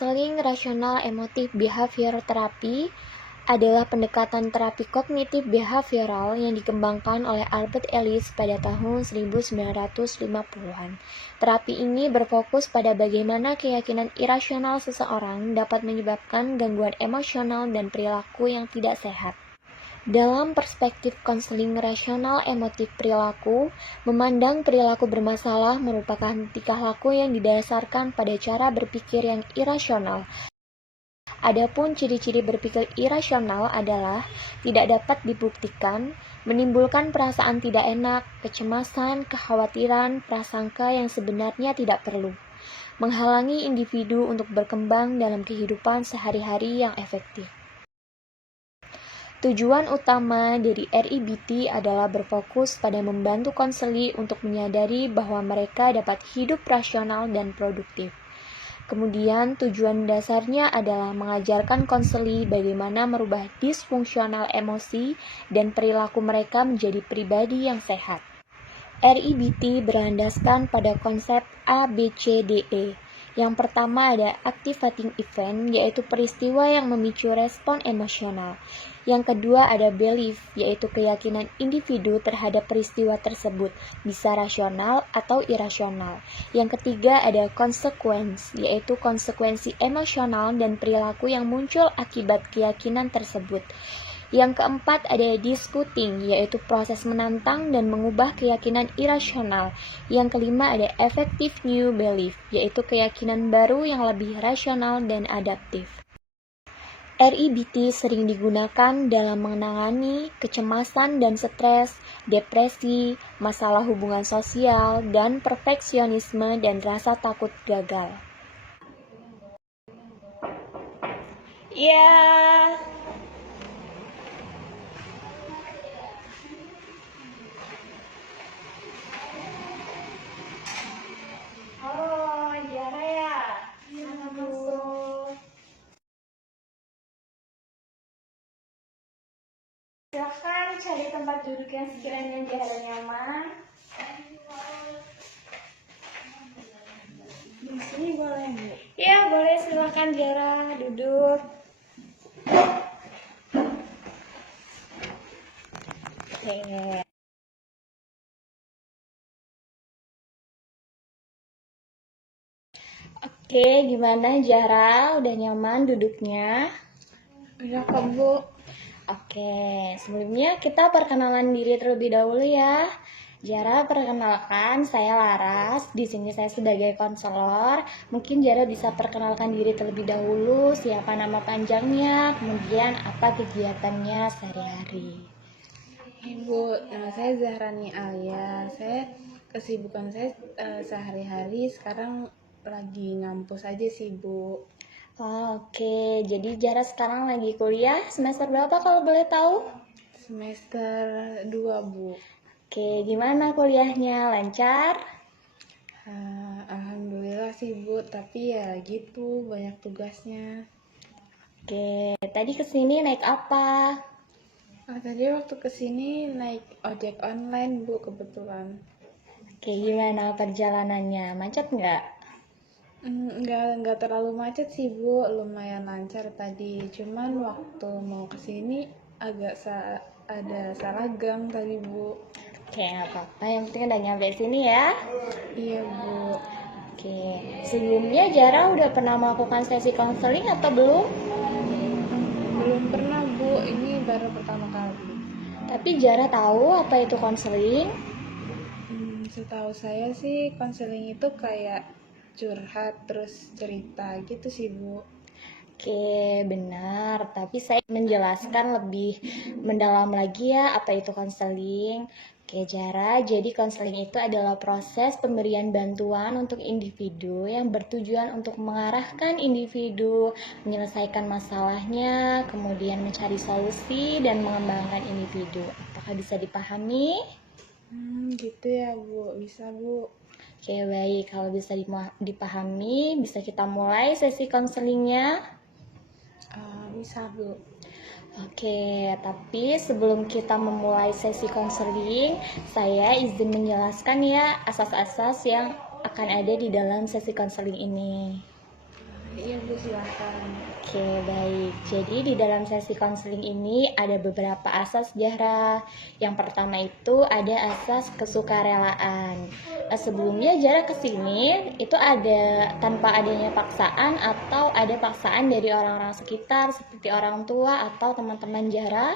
Konseling rasional emotif behavior terapi adalah pendekatan terapi kognitif behavioral yang dikembangkan oleh Albert Ellis pada tahun 1950-an. Terapi ini berfokus pada bagaimana keyakinan irasional seseorang dapat menyebabkan gangguan emosional dan perilaku yang tidak sehat. Dalam perspektif konseling rasional emotif perilaku, memandang perilaku bermasalah merupakan tingkah laku yang didasarkan pada cara berpikir yang irasional. Adapun ciri-ciri berpikir irasional adalah tidak dapat dibuktikan, menimbulkan perasaan tidak enak, kecemasan, kekhawatiran, prasangka yang sebenarnya tidak perlu, menghalangi individu untuk berkembang dalam kehidupan sehari-hari yang efektif. Tujuan utama dari REBT adalah berfokus pada membantu konseli untuk menyadari bahwa mereka dapat hidup rasional dan produktif. Kemudian tujuan dasarnya adalah mengajarkan konseli bagaimana merubah disfungsional emosi dan perilaku mereka menjadi pribadi yang sehat. REBT berlandaskan pada konsep ABCDE. Yang pertama ada activating event, yaitu peristiwa yang memicu respon emosional. Yang kedua ada belief, yaitu keyakinan individu terhadap peristiwa tersebut, bisa rasional atau irasional. Yang ketiga ada consequence, yaitu konsekuensi emosional dan perilaku yang muncul akibat keyakinan tersebut. Yang keempat ada disputing, yaitu proses menantang dan mengubah keyakinan irasional. Yang kelima ada effective new belief, yaitu keyakinan baru yang lebih rasional dan adaptif. REBT sering digunakan dalam menangani kecemasan dan stres, depresi, masalah hubungan sosial, dan perfeksionisme dan rasa takut gagal. Halo, Zara ya? Mana masuk? Silakan cari tempat duduk yang sekiranya Zara nyaman. Di sini boleh, Bu? Iya, boleh. Silakan Zara duduk. Oke. Oke, gimana Zara? Udah nyaman duduknya? Udah kok, Bu. Oke, sebelumnya kita perkenalan diri terlebih dahulu ya. Zara, perkenalkan, saya Laras. Di sini saya sebagai konselor. Mungkin Zara bisa perkenalkan diri terlebih dahulu, siapa nama panjangnya, kemudian apa kegiatannya sehari-hari. Ibu, nama saya Zahrani Alia. Kesibukan saya sehari-hari sekarang lagi ngampus aja sih, Bu. Oke, jadi Zara sekarang lagi kuliah semester berapa kalau boleh tahu? Semester 2, Bu. Oke, gimana kuliahnya? Lancar? Alhamdulillah sih, Bu, tapi ya gitu, banyak tugasnya. Oke, tadi kesini naik apa? Tadi waktu kesini naik ojek online, Bu, kebetulan. Oke, gimana perjalanannya? Macet nggak? Nggak terlalu macet sih, Bu, lumayan lancar tadi. Cuman waktu mau kesini agak ada salah gang tadi, Bu. Oke, nggak apa-apa. Yang penting udah nyampe sini ya. Iya, Bu. Oke, sebelumnya Zara udah pernah melakukan sesi konseling atau belum? Belum pernah, Bu. Ini baru pertama kali. Tapi Zara tahu apa itu konseling? Setahu saya sih konseling itu kayak curhat terus cerita gitu sih, Bu. Oke, benar. Tapi saya menjelaskan lebih mendalam lagi ya apa itu konseling. Oke, Zara, jadi konseling itu adalah proses pemberian bantuan untuk individu yang bertujuan untuk mengarahkan individu, menyelesaikan masalahnya, kemudian mencari solusi dan mengembangkan individu. Apakah bisa dipahami? Gitu ya, Bu. Bisa, Bu. Oke, baik. Kalau bisa dipahami, bisa kita mulai sesi konselingnya. Bisa, Bu. Oke, tapi sebelum kita memulai sesi konseling, saya izin menjelaskan ya asas-asas yang akan ada di dalam sesi konseling ini. Iya Bu, silakan. Oke, baik. Jadi di dalam sesi konseling ini ada beberapa asas Zahra. Yang pertama itu ada asas kesukarelaan. Sebelumnya Zahra kesini itu ada tanpa adanya paksaan atau ada paksaan dari orang-orang sekitar seperti orang tua atau teman-teman Zahra?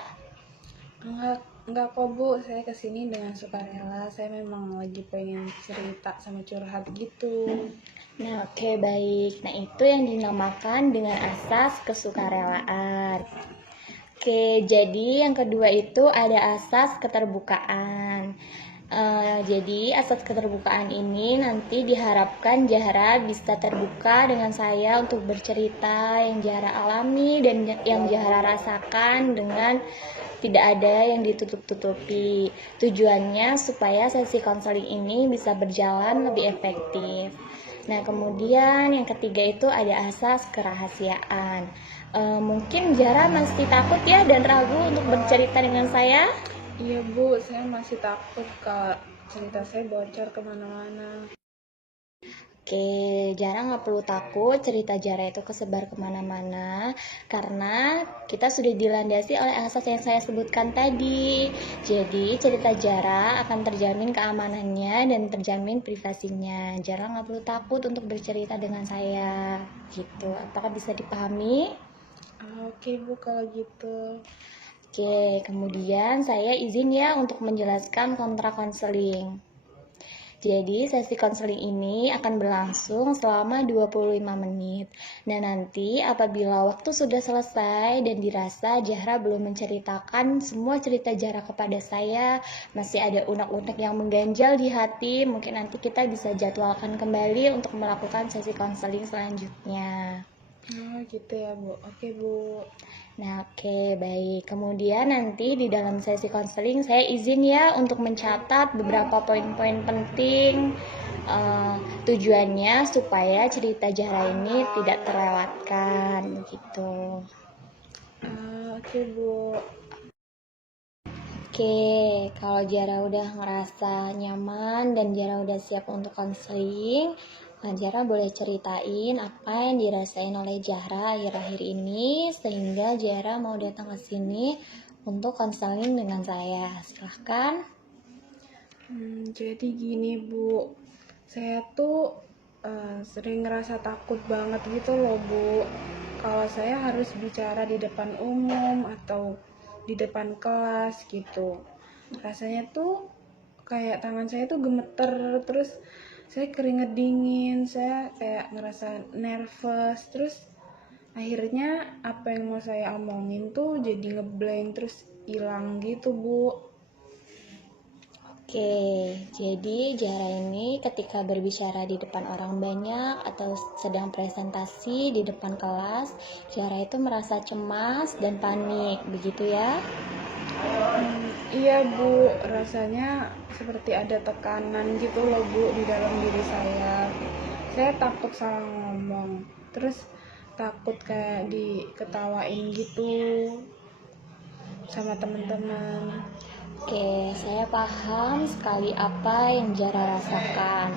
Enggak kok Bu, saya kesini dengan sukarela. Saya memang lagi pengen cerita sama curhat gitu. Nah, oke, baik. Nah, itu yang dinamakan dengan asas kesukarelaan. Oke, jadi yang kedua itu ada asas keterbukaan. Jadi asas keterbukaan ini nanti diharapkan Zahra bisa terbuka dengan saya untuk bercerita yang Zahra alami dan yang Zahra rasakan dengan tidak ada yang ditutup-tutupi. Tujuannya supaya sesi konseling ini bisa berjalan lebih efektif. Nah, kemudian yang ketiga itu ada asas kerahasiaan. Mungkin Zahra masih takut ya dan ragu untuk bercerita dengan saya. Iya Bu, saya masih takut kalau cerita saya bocor kemana-mana. Oke, Zahra nggak perlu takut cerita Zahra itu kesebar kemana-mana karena kita sudah dilandasi oleh asas yang saya sebutkan tadi. Jadi cerita Zahra akan terjamin keamanannya dan terjamin privasinya. Zahra nggak perlu takut untuk bercerita dengan saya. Gitu. Apakah bisa dipahami? Oke Bu, kalau gitu. Oke, kemudian saya izin ya untuk menjelaskan kontrak konseling. Jadi sesi konseling ini akan berlangsung selama 25 menit. Dan nanti apabila waktu sudah selesai dan dirasa Zahra belum menceritakan semua cerita Zahra kepada saya, masih ada unek-unek yang mengganjal di hati, mungkin nanti kita bisa jadwalkan kembali untuk melakukan sesi konseling selanjutnya. Oh gitu ya Bu. Oke Bu. Nah, oke, baik. Kemudian nanti di dalam sesi konseling saya izin ya untuk mencatat beberapa poin-poin penting. Tujuannya supaya cerita Zahra ini tidak terlewatkan, begitu. Oke Bu. Oke, kalau Zahra udah ngerasa nyaman dan Zahra udah siap untuk konseling, Zahra boleh ceritain apa yang dirasain oleh Zahra akhir-akhir ini sehingga Zahra mau datang ke sini untuk konseling dengan saya. Silahkan. Jadi gini Bu, saya tuh sering ngerasa takut banget gitu loh Bu. Kalau saya harus bicara di depan umum atau di depan kelas gitu. Rasanya tuh kayak tangan saya tuh gemeter, terus saya keringet dingin, saya kayak ngerasa nervous, terus akhirnya apa yang mau saya omongin tuh jadi ngeblank terus hilang gitu Bu. Oke, jadi Zahra ini ketika berbicara di depan orang banyak atau sedang presentasi di depan kelas, Zahra itu merasa cemas dan panik, begitu ya? Iya Bu, rasanya seperti ada tekanan gitu loh Bu di dalam diri saya. Saya takut salah ngomong, terus takut kayak diketawain gitu sama teman-teman. Oke, saya paham sekali apa yang Zahra rasakan.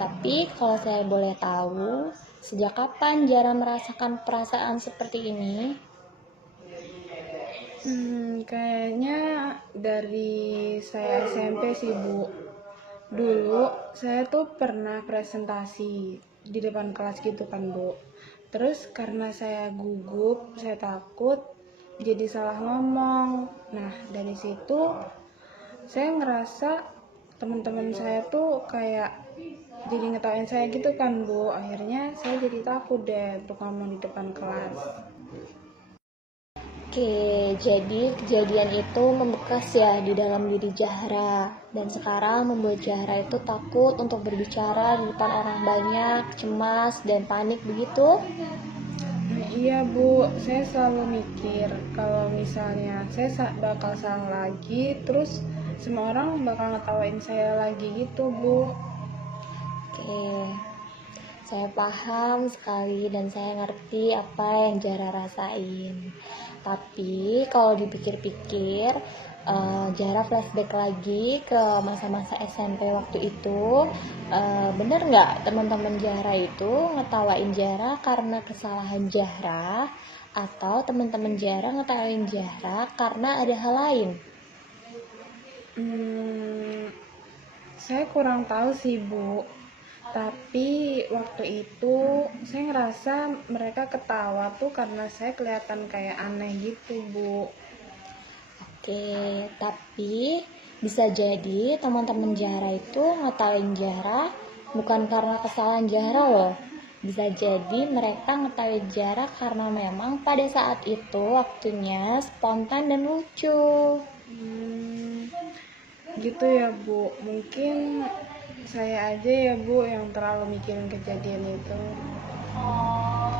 Tapi kalau saya boleh tahu, sejak kapan Zahra merasakan perasaan seperti ini? Kayaknya dari saya SMP sih Bu. Dulu saya tuh pernah presentasi di depan kelas gitu kan Bu. Terus karena saya gugup, saya takut jadi salah ngomong. Nah, dari situ saya ngerasa teman-teman saya tuh kayak jadi ngetawain saya gitu kan Bu. Akhirnya saya jadi takut deh untuk ngomong di depan kelas. Oke, jadi kejadian itu membekas ya di dalam diri Zahra dan sekarang membuat Zahra itu takut untuk berbicara di depan orang banyak, cemas dan panik begitu. Nah, iya Bu, saya selalu mikir kalau misalnya saya bakal salah lagi, terus semua orang bakal ngetawain saya lagi gitu Bu. Oke, saya paham sekali dan saya ngerti apa yang Zahra rasain. Tapi kalau dipikir-pikir, Zahra flashback lagi ke masa-masa SMP waktu itu. Bener nggak teman-teman Zahra itu ngetawain Zahra karena kesalahan Zahra, atau teman-teman Zahra ngetawain Zahra karena ada hal lain? Saya kurang tahu sih Bu, tapi waktu itu saya ngerasa mereka ketawa tuh karena saya kelihatan kayak aneh gitu Bu. Oke, tapi bisa jadi teman-teman Zahra itu ngetawain Zahra bukan karena kesalahan Zahra loh. Bisa jadi mereka ngetawain Zahra karena memang pada saat itu waktunya spontan dan lucu. Gitu ya Bu, mungkin saya aja ya Bu yang terlalu mikirin kejadian itu.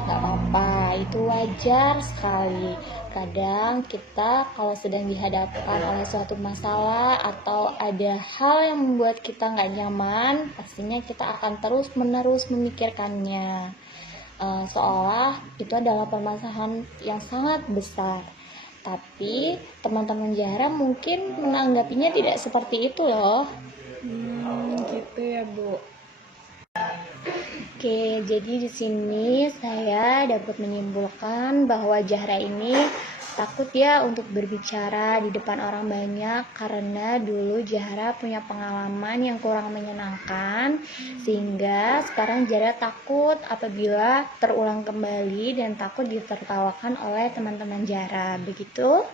Gak apa-apa, itu wajar sekali. Kadang kita kalau sedang dihadapkan oleh suatu masalah atau ada hal yang membuat kita gak nyaman, pastinya kita akan terus-menerus memikirkannya. Seolah itu adalah permasalahan yang sangat besar. Tapi teman-teman Zahra mungkin menanggapinya tidak seperti itu loh. Gitu ya Bu. Oke, jadi di sini saya dapat menyimpulkan bahwa Zahra ini takut ya untuk berbicara di depan orang banyak karena dulu Zahra punya pengalaman yang kurang menyenangkan, sehingga sekarang Zahra takut apabila terulang kembali dan takut ditertawakan oleh teman-teman Zahra. Begitu?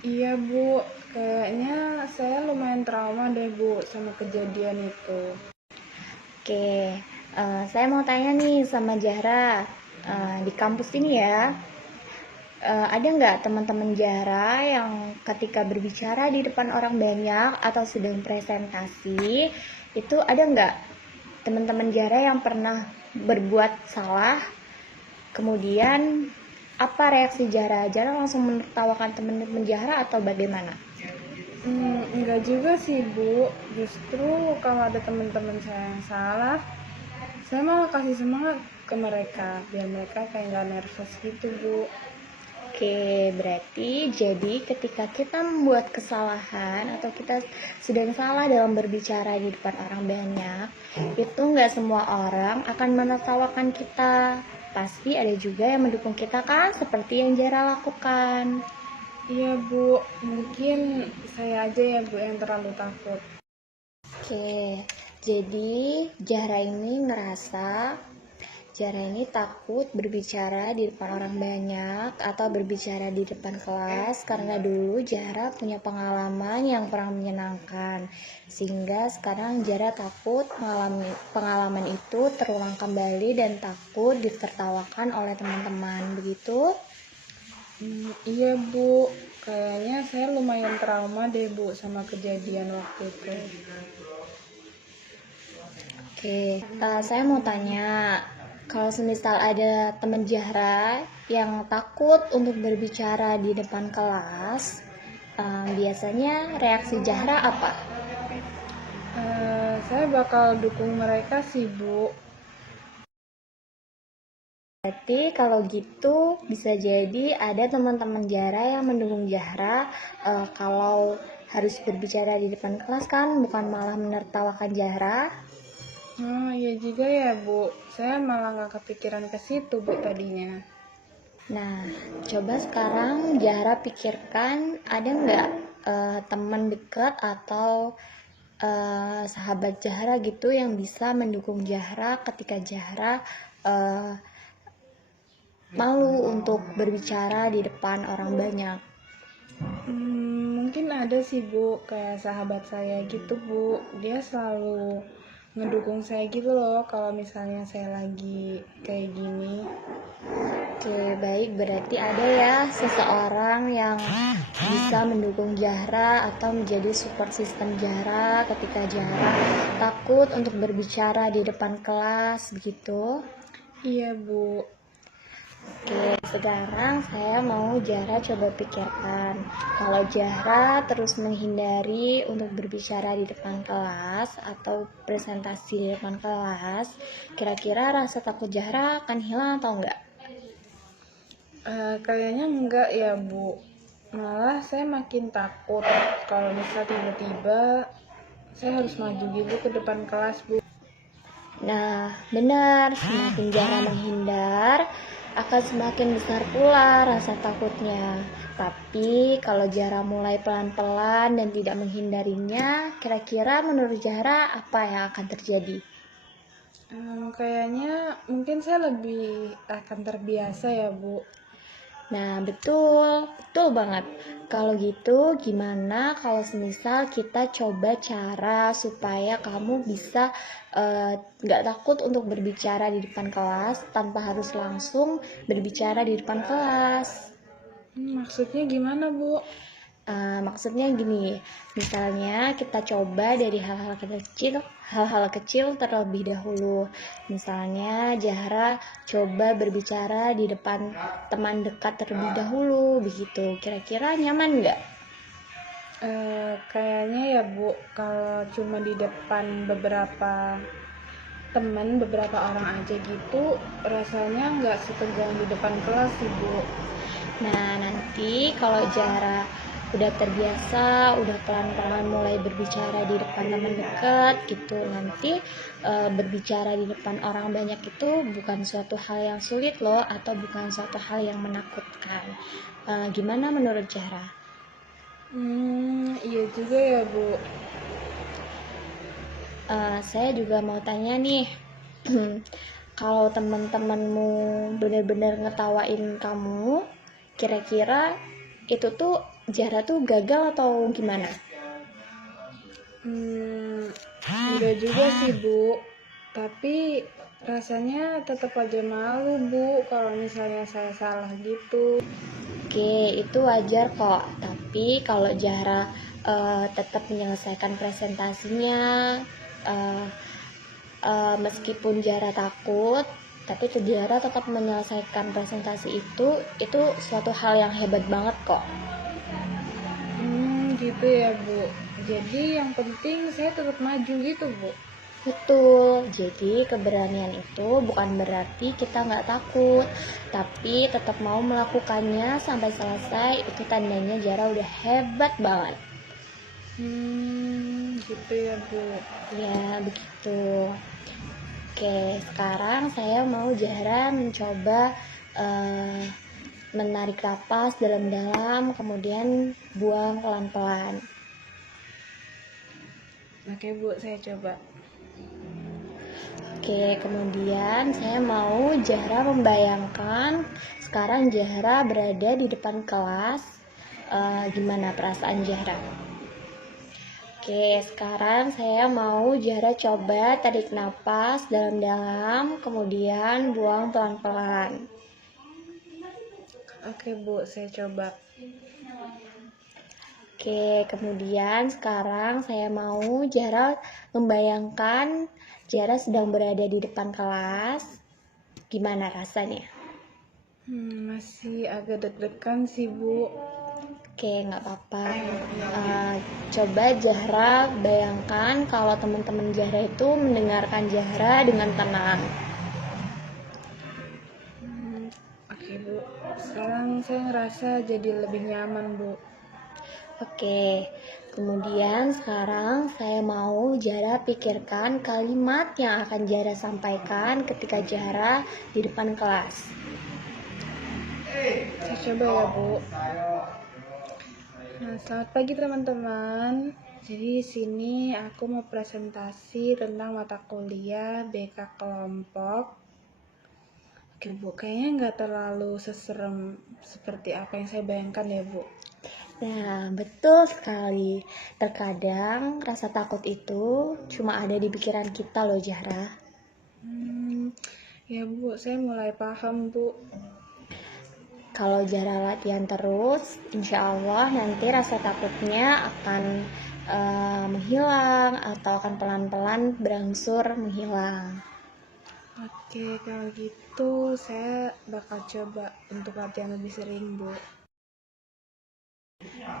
Iya Bu, kayaknya saya lumayan trauma deh Bu sama kejadian itu. Oke, saya mau tanya nih sama Zahra, di kampus ini ya, ada nggak teman-teman Zahra yang ketika berbicara di depan orang banyak atau sedang presentasi, itu ada nggak teman-teman Zahra yang pernah berbuat salah, kemudian apa reaksi Zahra? Zahra langsung menertawakan teman-teman Zahra atau bagaimana? Enggak juga sih Bu, justru kalau ada teman-teman saya yang salah, saya malah kasih semangat ke mereka biar mereka kayak nggak nervous gitu Bu. Oke, berarti jadi ketika kita membuat kesalahan atau kita sedang salah dalam berbicara di depan orang banyak, itu nggak semua orang akan menertawakan kita. Pasti ada juga yang mendukung kita kan, seperti yang Zahra lakukan. Iya Bu, mungkin saya aja ya Bu yang terlalu takut. Oke, jadi Zahra ini takut berbicara di depan orang banyak atau berbicara di depan kelas karena dulu Zahra punya pengalaman yang kurang menyenangkan, sehingga sekarang Zahra takut pengalaman itu terulang kembali dan takut ditertawakan oleh teman-teman. Begitu? Iya Bu, kayaknya saya lumayan trauma deh Bu sama kejadian waktu itu. Oke, saya mau tanya, kalau semisal ada teman Zahra yang takut untuk berbicara di depan kelas, biasanya reaksi Zahra apa? Saya bakal dukung mereka sih Bu. Berarti kalau gitu bisa jadi ada teman-teman Zahra yang mendukung Zahra kalau harus berbicara di depan kelas kan, bukan malah menertawakan Zahra. Oh iya juga ya Bu, saya malah nggak kepikiran ke situ Bu tadinya. Nah, coba sekarang Zahra pikirkan ada nggak teman dekat atau sahabat Zahra gitu yang bisa mendukung Zahra ketika Zahra malu untuk berbicara di depan orang banyak. Mungkin ada sih Bu, kayak sahabat saya gitu Bu. Dia selalu ngedukung saya gitu loh kalau misalnya saya lagi kayak gini. Oke, baik, berarti ada ya seseorang yang bisa mendukung Zahra atau menjadi support system Zahra ketika Zahra takut untuk berbicara di depan kelas, begitu. Iya Bu. Oke, sekarang saya mau Zahra coba pikirkan, kalau Zahra terus menghindari untuk berbicara di depan kelas atau presentasi di depan kelas, kira-kira rasa takut Zahra akan hilang atau enggak? Kayaknya enggak ya Bu. Malah saya makin takut kalau misal tiba-tiba saya harus maju gitu ke depan kelas, Bu. Nah, benar, semakin jarang menghindar, akan semakin besar pula rasa takutnya. Tapi kalau Zahra mulai pelan-pelan dan tidak menghindarinya, kira-kira menurut Zahra apa yang akan terjadi? Kayaknya mungkin saya lebih akan terbiasa ya, Bu. Nah, betul banget. Kalau gitu, gimana kalau semisal kita coba cara supaya kamu bisa nggak takut untuk berbicara di depan kelas tanpa harus langsung berbicara di depan kelas? Maksudnya gimana, Bu? Maksudnya gini, misalnya kita coba dari hal-hal kecil terlebih dahulu. Misalnya Zahra coba berbicara di depan teman dekat terlebih dahulu, begitu. Kira-kira nyaman nggak? Kayaknya ya, Bu, kalau cuma di depan beberapa teman, beberapa orang aja gitu, rasanya nggak setegang di depan kelas sih, Bu. Nah, nanti kalau Zahra udah terbiasa, udah pelan-pelan mulai berbicara di depan teman dekat gitu, nanti berbicara di depan orang banyak itu bukan suatu hal yang sulit loh, atau bukan suatu hal yang menakutkan. Gimana menurut Zahra? Iya juga ya, Bu. Saya juga mau tanya nih, kalau teman-temanmu benar-benar ngetawain kamu, kira-kira itu tuh Zahra tuh gagal atau gimana? Enggak juga sih, Bu. Tapi rasanya tetap aja malu, Bu, kalau misalnya saya salah gitu. Oke, itu wajar kok. Tapi kalau Zahra tetap menyelesaikan presentasinya, uh, meskipun Zahra takut, tapi Zahra tetap menyelesaikan presentasi itu suatu hal yang hebat banget kok. Gitu ya, Bu. Jadi yang penting saya tetap maju gitu, Bu. Betul, jadi keberanian itu bukan berarti kita nggak takut, tapi tetap mau melakukannya sampai selesai, itu tandanya Zahra udah hebat banget. Gitu ya, Bu. Ya, begitu. Oke, sekarang saya mau Zahra mencoba menarik napas dalam-dalam, kemudian buang pelan-pelan. Oke, Bu, saya coba. Oke, kemudian saya mau Zahra membayangkan sekarang Zahra berada di depan kelas. Gimana perasaan Zahra? Oke, sekarang saya mau Zahra coba tarik napas dalam-dalam, kemudian buang pelan-pelan. Oke, Bu, saya coba. Oke, kemudian sekarang saya mau Zahra membayangkan Zahra sedang berada di depan kelas. Gimana rasanya? Masih agak deg-degan sih, Bu. Oke, nggak apa-apa. Coba Zahra bayangkan kalau teman-teman Zahra itu mendengarkan Zahra dengan tenang. Oke, Bu. Sekarang saya ngerasa jadi lebih nyaman, Bu. Oke, kemudian sekarang saya mau Zahra pikirkan kalimat yang akan Zahra sampaikan ketika Zahra di depan kelas. Saya coba ya, Bu. Nah, selamat pagi teman-teman. Jadi di sini aku mau presentasi tentang mata kuliah BK kelompok. Oke, Bu, kayaknya nggak terlalu seserem seperti apa yang saya bayangkan ya, Bu. Nah, betul sekali. Terkadang rasa takut itu cuma ada di pikiran kita loh, Zahra. Ya, Bu, saya mulai paham, Bu. Kalau Zahra latihan terus, insya Allah nanti rasa takutnya akan menghilang atau akan pelan-pelan berangsur menghilang. Oke, kalau gitu saya bakal coba untuk latihan lebih sering, Bu.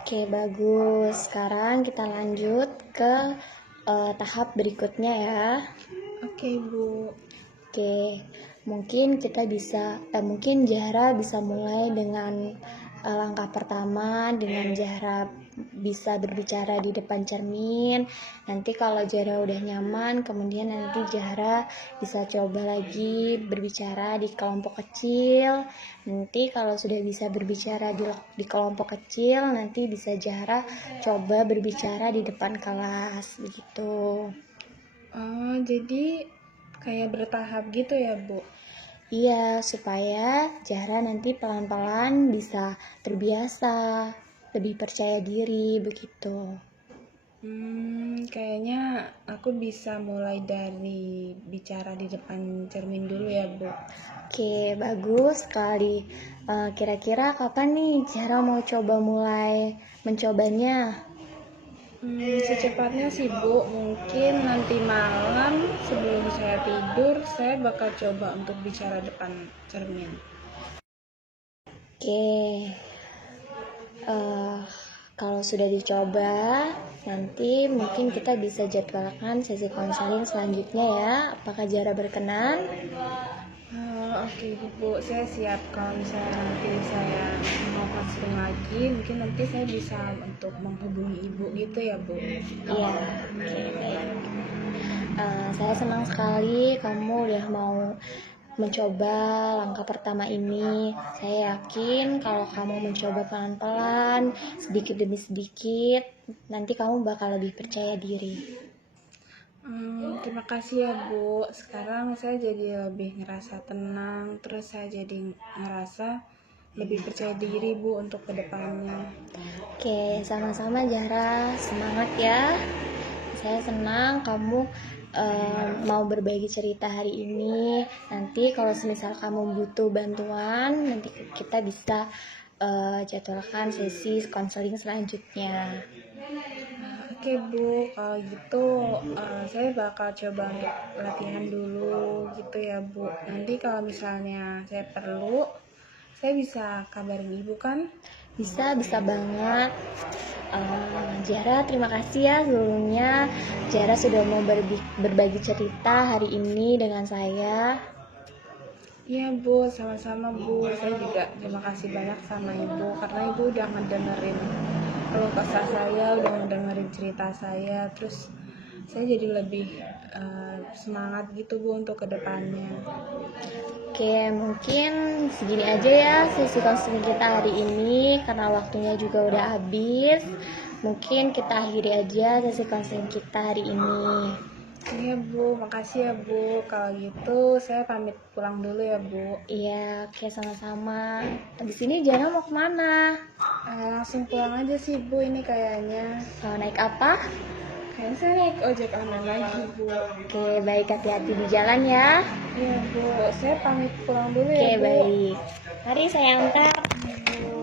Oke, bagus. Sekarang kita lanjut ke tahap berikutnya ya. Oke, Bu. Oke, mungkin Zahra bisa mulai dengan langkah pertama dengan Zahra bisa berbicara di depan cermin. Nanti kalau Zahra udah nyaman, kemudian nanti Zahra bisa coba lagi berbicara di kelompok kecil. Nanti kalau sudah bisa berbicara di kelompok kecil, nanti bisa Zahra coba berbicara di depan kelas begitu. Oh, jadi kayak bertahap gitu ya, Bu? Iya, supaya Zahra nanti pelan-pelan bisa terbiasa, lebih percaya diri begitu. Kayaknya aku bisa mulai dari bicara di depan cermin dulu ya, Bu. Oke, bagus sekali. Kira-kira kapan nih Zahra mau coba mulai mencobanya? Secepatnya sih, Bu. Mungkin nanti malam sebelum saya tidur, saya bakal coba untuk bicara depan cermin. Oke, kalau sudah dicoba, nanti mungkin kita bisa jadwalkan sesi konseling selanjutnya ya. Apakah Zahra berkenan? Oke, Bu. Saya siap kalau misalnya nanti saya mau konseling lagi, mungkin nanti saya bisa untuk menghubungi Ibu gitu ya, Bu. Iya, oke, baik. Saya senang sekali kamu udah mau mencoba langkah pertama ini. Saya yakin kalau kamu mencoba pelan-pelan, sedikit demi sedikit, nanti kamu bakal lebih percaya diri. Terima kasih ya, Bu. Sekarang saya jadi lebih ngerasa tenang, terus saya jadi ngerasa lebih percaya diri, Bu, untuk kedepannya. Oke, sama-sama Zahra, semangat ya. Saya senang kamu mau berbagi cerita hari ini. Nanti kalau semisal kamu butuh bantuan, nanti kita bisa jadwalkan sesi konseling selanjutnya. Oke, Bu, kalau gitu saya bakal coba untuk latihan dulu gitu ya, Bu. Nanti kalau misalnya saya perlu, saya bisa kabarin Ibu kan? Bisa banget. Zahra, terima kasih ya sebelumnya. Zahra sudah mau berbagi cerita hari ini dengan saya. Iya, Bu, sama-sama, Bu. Saya juga terima kasih banyak sama Ibu karena Ibu udah ngedengerin keluh kesah saya, udah ngedengerin cerita saya, terus saya jadi lebih semangat gitu, Bu, untuk kedepannya. Oke, mungkin segini aja ya sesi konseling kita hari ini karena waktunya juga udah habis. Mungkin kita akhiri aja sesi konseling kita hari ini. Iya, Bu, makasih ya, Bu. Kalau gitu saya pamit pulang dulu ya, Bu. Iya, oke, sama-sama. Habis ini Jana mau kemana? Langsung pulang aja sih, Bu, ini kayaknya. Naik apa? Kayaknya saya naik ojek online lagi, Bu. Oke, baik, hati-hati di jalan ya. Iya, Bu. Saya pamit pulang dulu Oke, ya, Bu. baik. Mari saya antar. Iya, Bu.